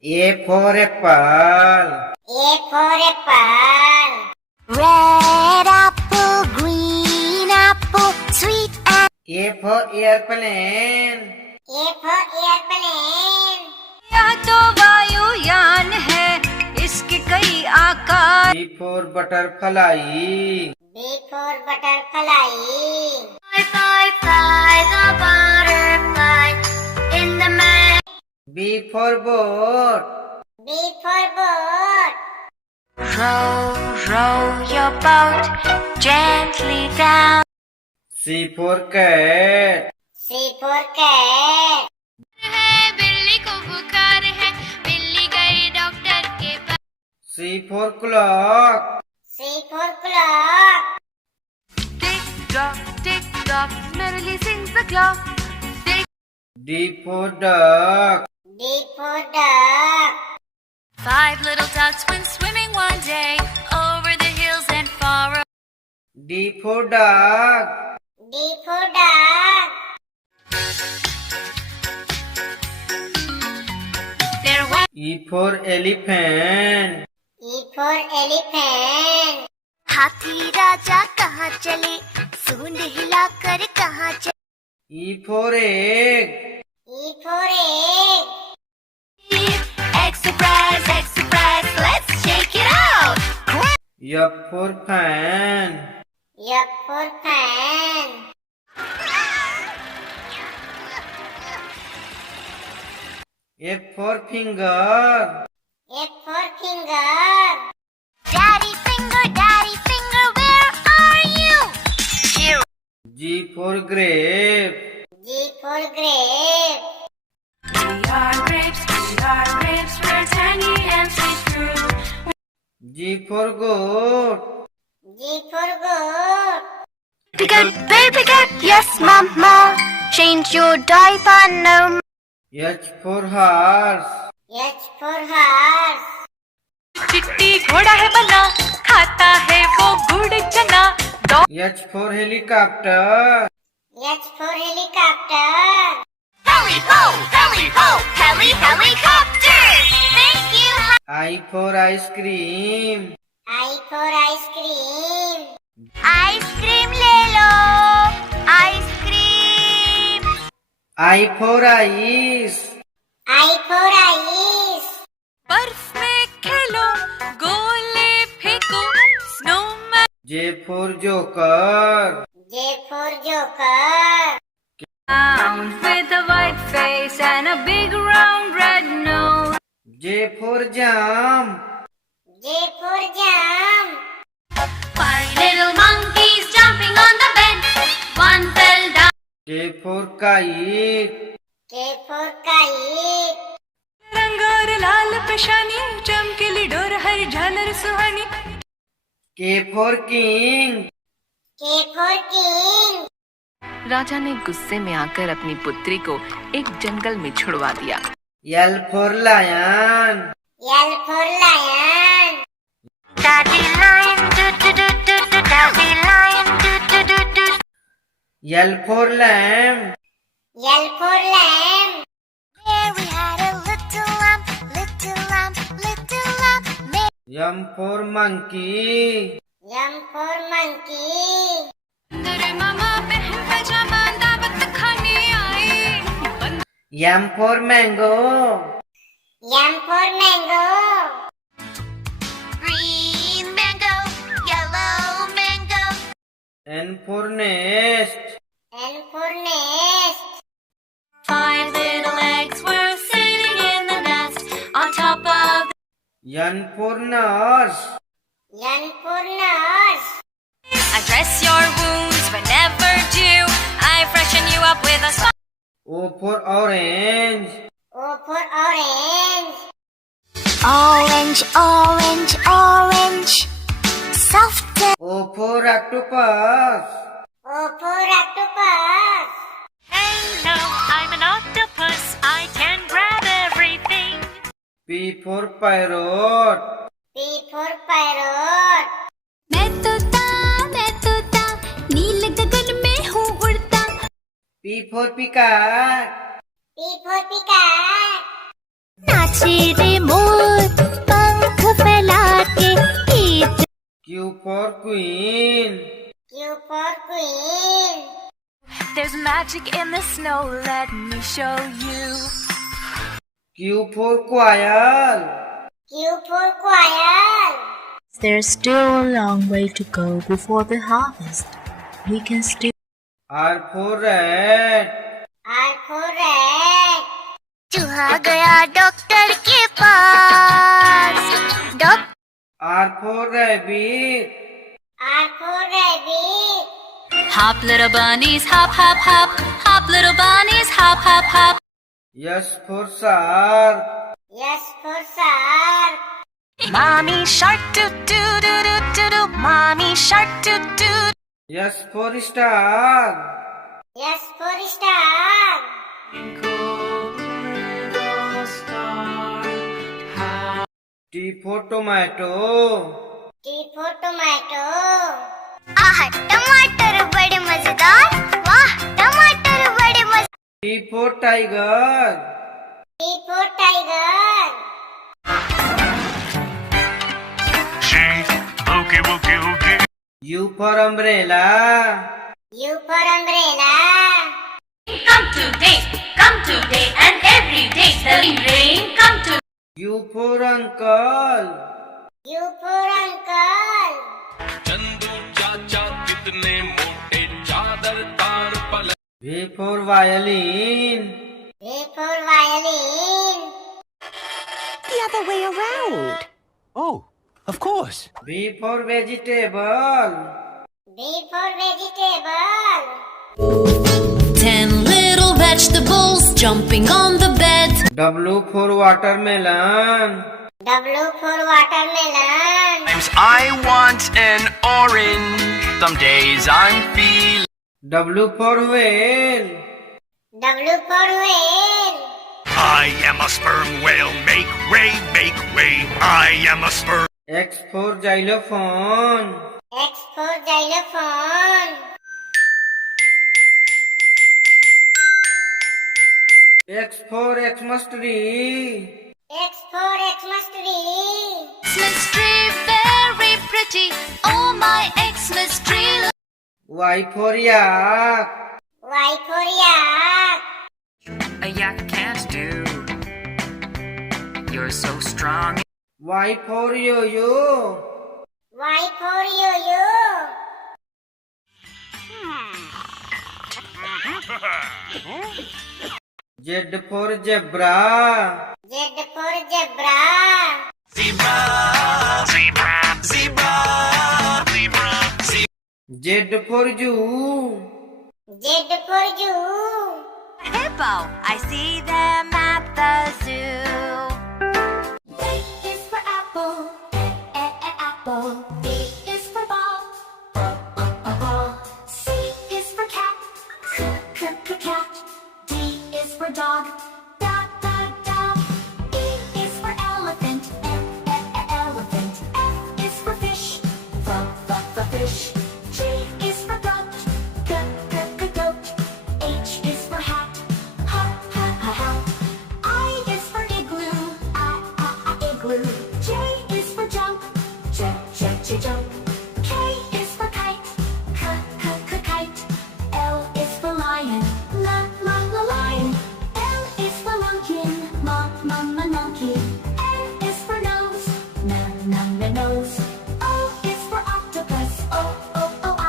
A for apple. A for apple. Red apple, green apple, sweet apple. A for airplane. A for airplane. यह तो वायुयान है, इसके कई आकार. B for butterfly. B for butterfly. Fly, fly, fly the butterfly in the man. B for boat. B for boat. Row, row your boat gently down. C for cat. C for cat. है बिल्ली को बुखार है, बिल्ली गई doctor के पास. C for clock. C for clock. Tick tock, merrily sings the clock. D for duck. D for duck. 5 little ducks went swimming one day over the hills and far away. D for dog. D for duck. There was E for elephant. E for elephant. हाथी राजा कहाँ चले, सूंड हिलाकर कहाँ चले. E for egg. E for egg. Extra prize, let's shake it out. F for fan. F for fan. F for finger. F for finger. Daddy finger, where are you? Here. G for grape. G for grape. We are grapes, we're tangy and sweet fruit. G for goat. G for goat. Baby cat, yes mama. Change your diaper no. H for horse. H for horse. चिट्टी घोड़ा है बना, खाता है वो गुड़ चना. H for helicopter. H for helicopter. Heli ho, helicopter. Thank you. I for ice cream. I for ice cream. Ice cream ले लो, ice cream. I for ice. I for ice. बर्फ में खेलो, गोले फेंको, snowman. J for joker. J for joker. With a white face and a big round red nose. J for jump. J for jump. 5 little monkeys jumping on the bed. One fell down. K for kite. K for kite. रंग और लाल पेशानी, चमकीली door हर झालर सुहानी. K for king. K for king. राजा ने गुस्से में आकर अपनी पुत्री को एक जंगल में छुड़वा दिया. L for lion. L for lion. Daddy lion, daddy lion, L for lamb. L for lamb. There we had a little lamb, little lamb, little lamb. M for monkey. M for monkey. मेरे मामा बहन पजामा दावत खाने आए. M for mango. M for mango. Green mango, yellow mango. N for nest. N for nest. 5 little eggs were sitting in the nest on top of. N for nurse. N for nurse. I dress your wounds whenever due. I freshen you up with a smile. O for orange. O for orange. Orange, orange, orange. Soft. O for octopus. O for octopus. Hello, I'm an octopus. I can grab everything. P for parrot. P for parrot. मैं तोता, नील गगन में हूँ उड़ता. P for peacock. P for peacock. नाच नाचे रे मोर पंख फैला के गीत Q for queen. Q for queen. There's magic in the snow, let me show you. Q for quail. Q for quail. There's still a long way to go before the harvest. We can still R for rat. R for rat. चूहा गया doctor के पास doctor R for rabbit. R for rabbit. Hop little bunnies, hop hop hop. Hop little bunnies, hop hop hop. S for shark. S for shark. Mommy shark doo doo doo doo doo doo. Mommy shark doo doo. S for star. S for star. T for tomato. T for tomato. आह टमाटर बड़े मजेदार वाह टमाटर बड़े मजेदार T for tiger. T for tiger. Oogie woogie oogie. U for umbrella. U for umbrella. Come today, and every day the rain come to. U for uncle. U for uncle. Chandu चाचा कितने मोटे चादर तार पल V for violin. V for violin. The other way around. Oh, of course. V for vegetable. V for vegetable. 10 little vegetables jumping on the bed. W for watermelon. W for watermelon. I want an orange. Some days I'm feeling. W for whale. W for whale. I am a sperm whale. Make way, make way. I am a sperm. X for xylophone. X for xylophone. X for Xmas tree. X for Xmas tree. Xmas tree very pretty. Oh my Xmas tree. Y for yak. Y for yak. A yak can't do. You're so strong. Y for yo-yo. Y for yo-yo. Z for zebra. Z for zebra. Zebra, zebra, zebra, zebra, zebra. Z for zoo. Z for zoo. Hippo, I see them at the zoo. A is for apple, apple. B is for ball, ball. C is for cat, cat. D is for dog, dog. E is for elephant, elephant. F is for fish, fish. G is for goat, goat. H is for hat, hat. I is for igloo, igloo. J is for jump, jump. K is for kite, kite. L is for lion, lion. L is for monkey, monkey. N is for nose, nose. O is for octopus,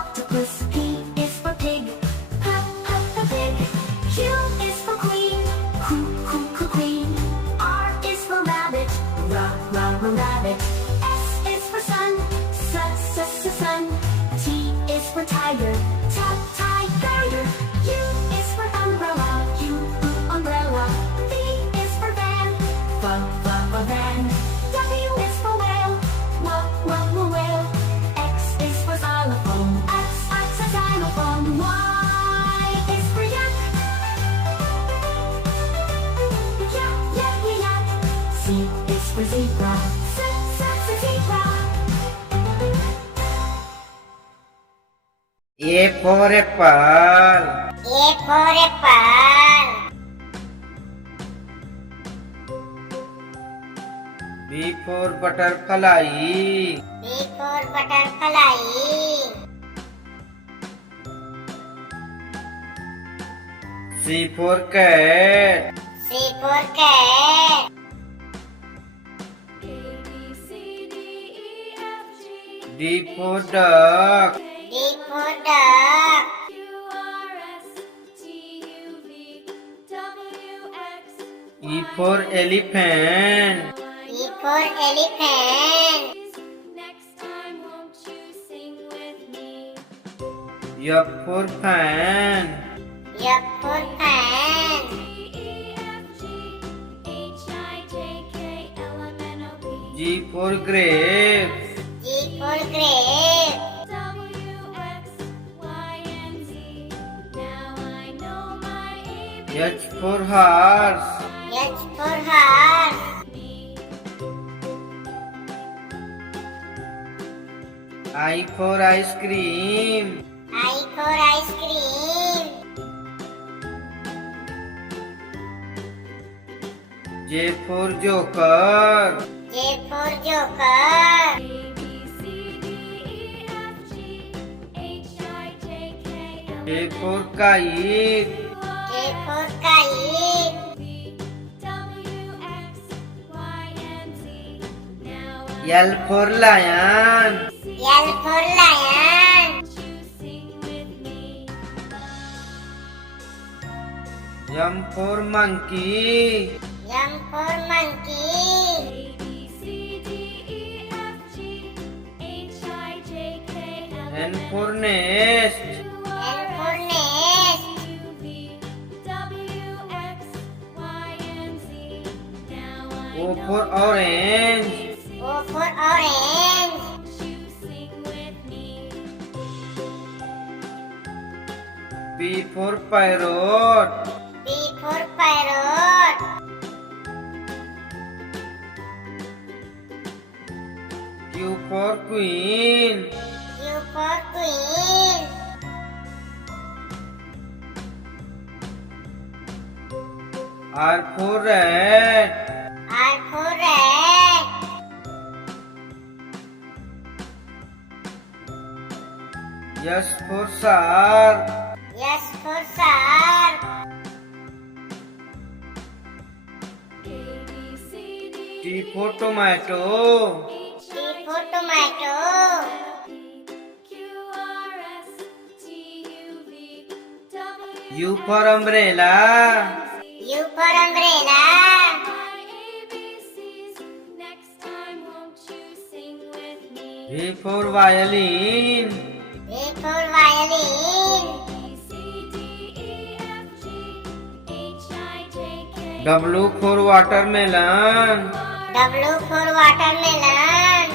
octopus. P is for pig, pig. Q is for queen, queen. R is for rabbit, rabbit. S is for sun, sun. T is for tiger, tiger. U is for umbrella, umbrella. V is for van, van. W is for whale, whale. X is for xylophone, X xylophone. Y is for yak, yak. Z is for zebra, zebra. A for apple. A for apple. B for butterfly. B for butterfly. C for cat. C for cat. D for duck. D for duck. E for elephant. E for elephant. F for fan. F for fan. G for grape. G for grape. H for horse. H for horse. I for ice cream. I for ice cream. J for joker. J for joker. K for kite. K for kite. L for lion. L for lion. M for monkey. M for monkey. N for nest. N for nest. O for orange. O for orange. P for parrot. P for parrot. Q for queen. Q for queen. R for rat. R for rat. S for shark. S for shark. T for tomato. T for tomato. U for umbrella. U for umbrella. V for violin. V for violin. W for watermelon. W for watermelon.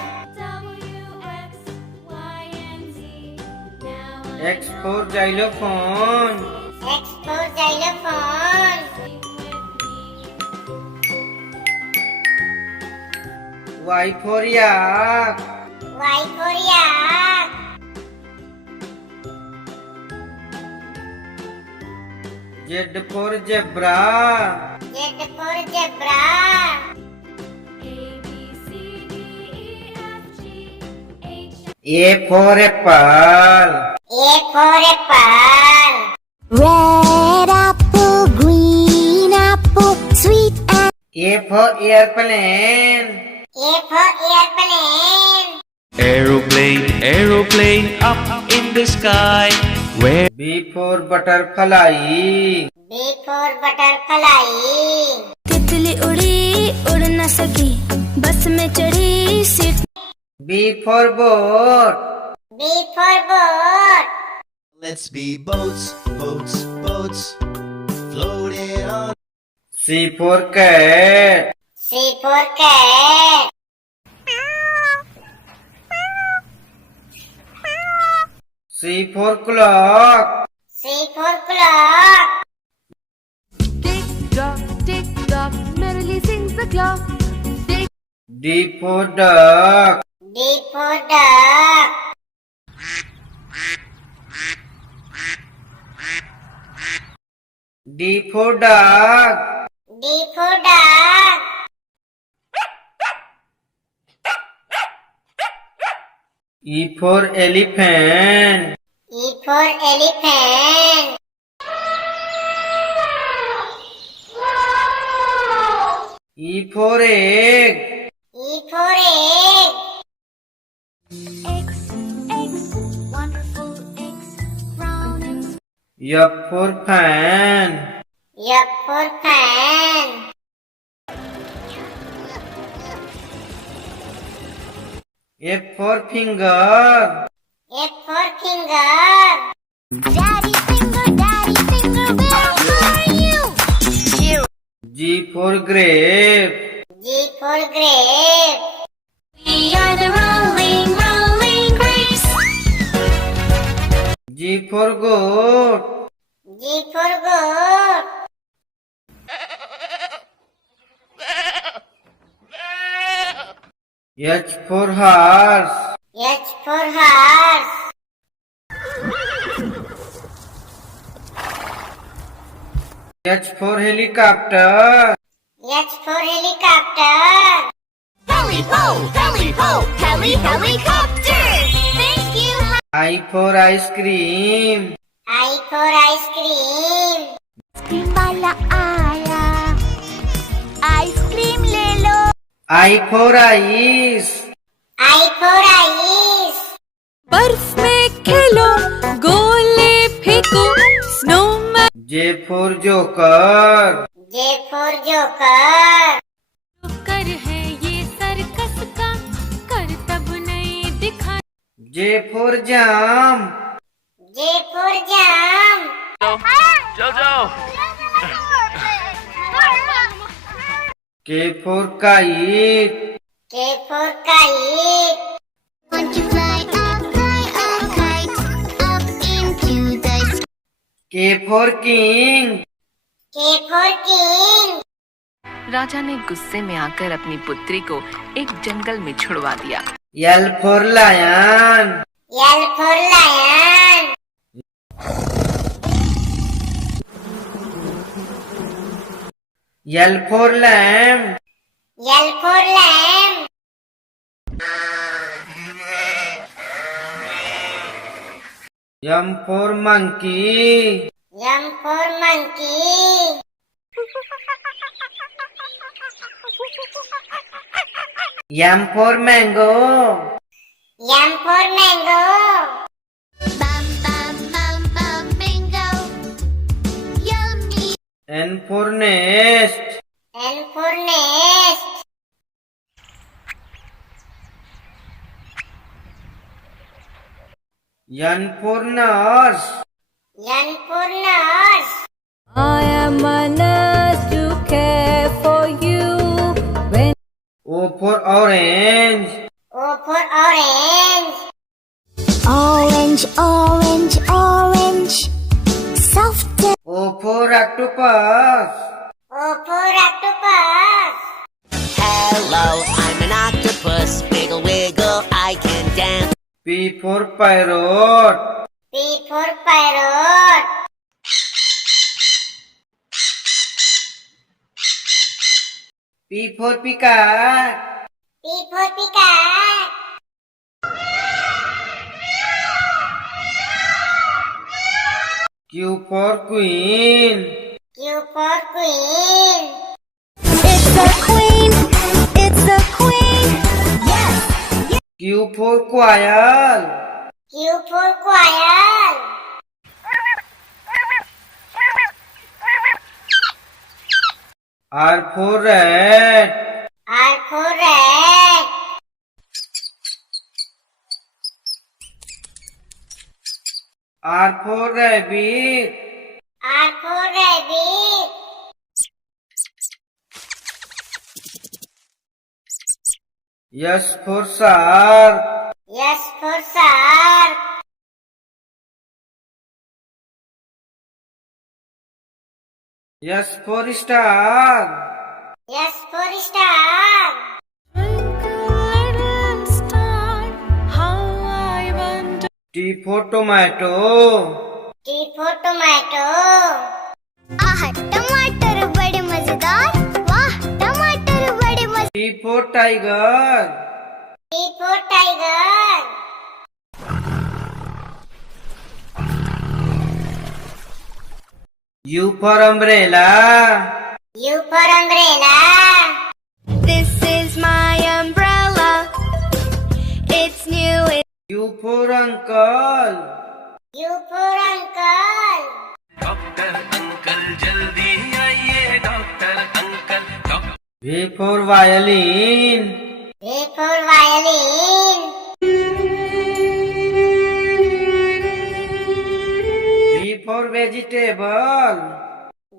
X for xylophone. X for xylophone. Y for yak. Y for yak. Z for zebra. Z for zebra. A for apple. A for apple. Red apple, green apple, sweet apple. A for airplane. A for airplane. Aeroplane, aeroplane up in the sky. Where? B for butterfly. B for butterfly. तितली उड़ी उड़ न सकी बस में चढ़ी seat. B for boat. B for boat. Let's be boats, boats, boats, floating on. C for cat. C for cat. C for clock. C for clock. Tick tock, merrily sings the clock. D for duck. D for duck. D for duck. D for duck. E for elephant. E for elephant. E for egg. E for egg. Eggs, eggs, wonderful eggs, round and F for fan. F for fan. F for finger. F for finger. Daddy finger, where are you? Here. G for grape. G for grape. We are the rolling, rolling grapes. G for goat. G for goat. H for horse. H for horse. H for helicopter. H for helicopter. Helicopter. Thank you. I for ice cream. I for ice cream. Ice cream वाला आया, ice cream ले लो. I for ice. I for ice. बर्फ में खेलो, गोले फेंको, snowman. J for joker. J for joker. कर है ये सर्कस का, कर तब नहीं दिखा. J for jam. J for jam. K for kite. K for kite. Want to fly a kite up into the sky. K for king. K for king. राजा ने गुस्से में आकर अपनी पुत्री को एक जंगल में छुड़वा दिया। L for lion. L for lion. L for lamb. L for lamb. M for monkey. M for monkey. M for mango. M for mango. Bam bam bam bam bingo. Yummy. N for nest. N for nest. N for nurse. N for nurse. I am a nurse to care for you. When O for orange. O for orange. Orange, orange, orange. Soft. O for octopus. O for octopus. Hello, I'm an octopus. Wiggle, wiggle, I can dance. P for parrot. P for parrot. P for peacock. P for peacock. Q for queen. Q for queen. It's a queen. It's a queen. Yes. Q for quail. Q for quail. R for rat. R for rat. R for rabbit. R for rabbit. S for shark. S for shark. S for star. S for star. little star, how I wonder. T for tomato. T for tomato. आह टमाटर बड़े मजेदार. वाह टमाटर बड़े मजेदार. T for tiger. T for tiger. U for umbrella. U for umbrella. This is my umbrella. It's new. U for uncle. U for uncle. V for violin. V for violin. V for vegetable.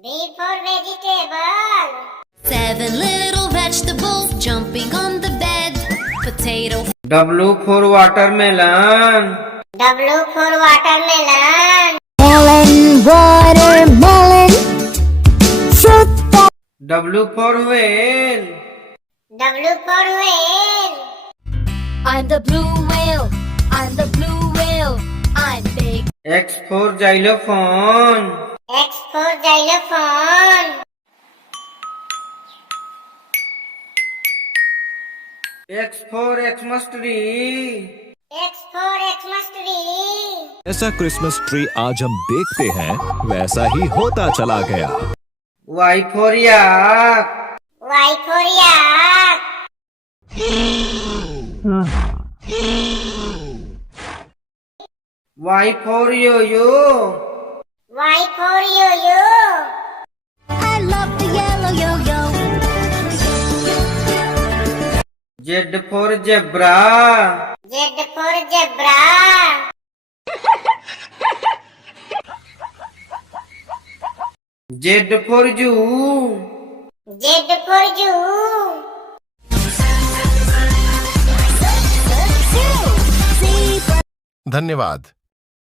V for vegetable. 7 little vegetables jumping on the bed. Potato. W for watermelon. W for watermelon. Melon, watermelon, fruit. W for whale. W for whale. I'm the blue whale. I'm the blue whale. I'm big. X for xylophone. X for xylophone. X for Xmas tree. X for Xmas tree. ऐसा Christmas tree आज हम देखते हैं वैसा ही होता चला गया. Y for yak. Y for yak. Y for yo-yo. Y for yo-yo. I love the yellow yo-yo. Z for zebra. Z for zebra. Z for zoo. Z for zoo. धन्यवाद.